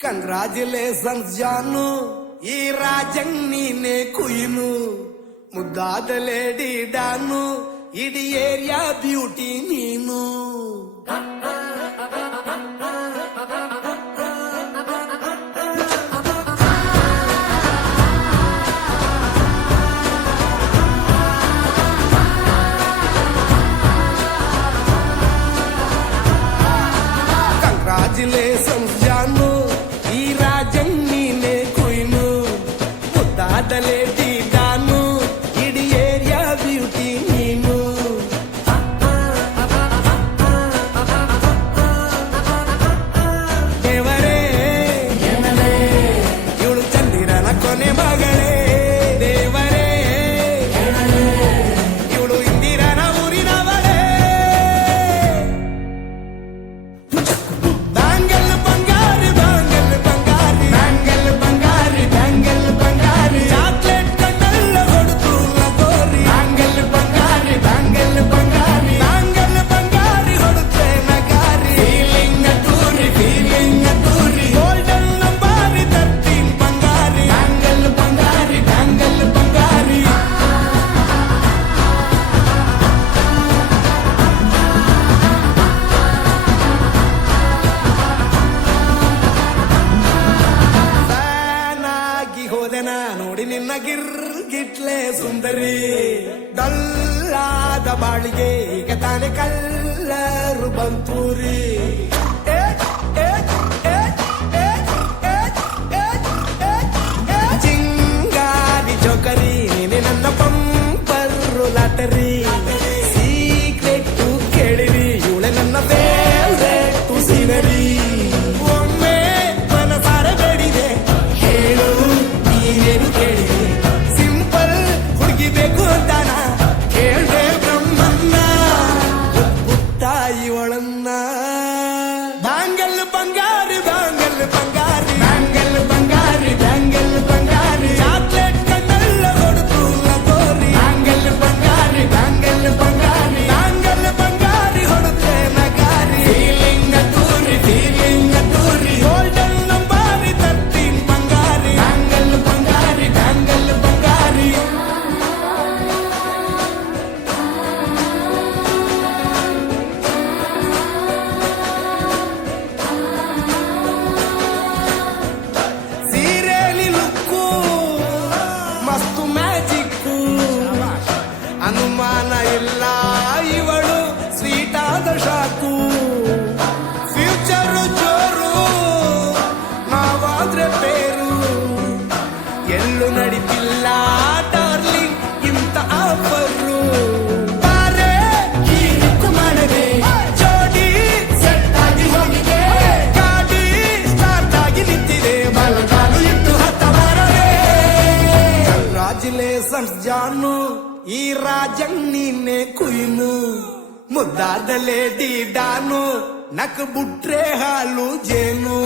Congratulations ಜಾನು, ಈ ರಾಜಂಗ್ ನೀನೆ ಕುಯ್ನು, ಮುದ್ದಾದ ಲೇಡಿ ಡಾನು, ಇಡೀ ಏರಿಯಾ ಬ್ಯೂಟಿ ನೀನು. ಕಂಗ್ರಾಚುಲೇಷನ್ಸ್ ಜಾನು, ಈ ರಾಜಂಗ್ ನೀನೆ ಕುಯ್ನು, ಮುದ್ದಾದ ಲೇಡಿ ಡಾನು, ಇಡೀ ಏರಿಯಾ ಬ್ಯೂಟಿ ನೀನು. ದೇವರೇ ಇವಳು ಚಂದಿರನ ಕೊನೆ ಮಗಳೇ, ದೇವರೇ ಇವಳು ಇಂದಿರನ ಊರಿನವಳೇ. ಬ್ಯಾಂಗಲ್ ಬಂಗಾರಿ ಬ್ಯಾಂಗಲ್ ಬಂಗಾರಿ ಬ್ಯಾಂಗಲ್ ಬಂಗಾರಿ ಬ್ಯಾಂಗಲ್ ಬಂಗಾರಿ, ಚಾಕ್ಲೇಟ್ ಕಣ್ಣಲ್ಲ ಹೊಡೆದು ಲಗೋರಿ, ಬ್ಯಾಂಗಲ್ ಬಂಗಾರಿ ಬ್ಯಾಂಗಲ್ ಬಂಗಾರಿ ಬ್ಯಾಂಗಲ್ ಬಂಗಾರಿ ಹೊಡುತ್ತೆ ನಗಾರಿ, ಫೀಲಿಂಗ್ ಟೂರಿ ಗೋಲ್ಡನ್ ನಂಬಾರಿ 13 ಬಂಗಾರಿ, ಬ್ಯಾಂಗಲ್ ಬಂಗಾರಿ ಬ್ಯಾಂಗಲ್ ಬಂಗಾರಿ. ಫ್ಯಾನ್ ಆಗಿ ಹೋದೆನ ನೋಡಿ ನಿನ್ನ ಗಿರ್ಗಿಟ್ಲೆ ಸುಂದರಿ, ಡಲ್ಲಾದ ಬಾಳಿಗೆ ಈಗ ತಾನೆ ಕಲ್ಲರು ಬಂತೂರಿ. ಚಿಂಗಾರಿ ಜೋಕರಿ ನೀನೆ ನನ್ನ ಪಂಪರು ಲಾಟರಿ, ಸೀಕ್ರೆಟ್ ಕೇಳಿರಿ ಇವಳೆ ನನ್ನ ಫೇವ್ರೆಟ್ ಸೀನರಿ. ಒಮ್ಮೆ ಮನಸಾರ ಬೇಡಿದೆ ಹೇಳು ನೀನೇನು ಕೇಳಿದೆ, ಸಿಂಪಲ್ ಹುಡುಗಿ ಬೇಕು ಅಂತಾನ ಕೇಳ್ದೆ ಬ್ರಹ್ಮನ್ನ, ಪುಟ್ಟಾಯಿ ಒಳನ್ನ. ಬ್ಯಾಂಗಲ್ ಬಂಗಾರಿ ಬ್ಯಾಂಗಲ್ ಬಂಗಾರಿ ಬ್ಯಾಂಗಲ್ ಬಂಗಾರಿ ಬ್ಯಾಂಗಲ್ ಬಂಗಾರಿ, ಚಾಕ್ಲೇಟ್ ಕಣ್ಣಲ್ಲ ಹೊಡೆದು ಲಗೋರಿ, ಬ್ಯಾಂಗಲ್ ಬಂಗಾರಿ ಬ್ಯಾಂಗಲ್ ಬಂಗಾರಿ ಬ್ಯಾಂಗಲ್ ಬಂಗಾರಿ ಹೊಡುತ್ತೆ ನಗಾರಿ, ಫೀಲಿಂಗ್ ಟೂರಿ ಗೋಲ್ಡನ್ ನಂಬಾರಿ 13 ಬಂಗಾರಿ, ಬ್ಯಾಂಗಲ್ ಬಂಗಾರಿ ಬ್ಯಾಂಗಲ್ ಬಂಗಾರಿ. ಸೀರೆಲಿ ಲುಕ್ಕು ಮಸ್ತು ಮ್ಯಾಜಿಕ್ಕು, ಅನುಮಾನ ಇಲ್ಲ ಇವಳು ಸ್ವೀಟ್ ಆದ ಶಾಕು, ಫ್ಯೂಚರ್ ಜೋರು ನಾವಾದ್ರೆ ಬೇರು, ಎಲ್ಲೂ ನಡೀತಿಲ್ಲ ಡಾರ್ಲಿಂಗ್ ಇಂತ ಆಫರು. ಬಾರೆ ಈ ನಿಕ್ಕು ಮಾಡದೆ ಜೋಡಿ ಸೆಟ್ ಆಗಿ ಹೋಗಿದೆ, ಗಾಡಿ ಸ್ಟಾರ್ಟ್ ಆಗಿ ನಿಂತಿದೆ, ಬಲಗಾಲು ಇಟ್ಟು ಹತ್ತ ಬರದೆ. ಕಂಗ್ರಾಚುಲೇಷನ್ಸ್ ಜಾನು, ಈ ರಾಜಂಗ್ ನೀನೆ ಕುಯ್ನು, ಮುದ್ದಾದ ಲೇಡಿ ಡಾನು, ನಕ್ ಬುಟ್ರೆ ಹಾಲು ಜೇನು.